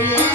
yeah.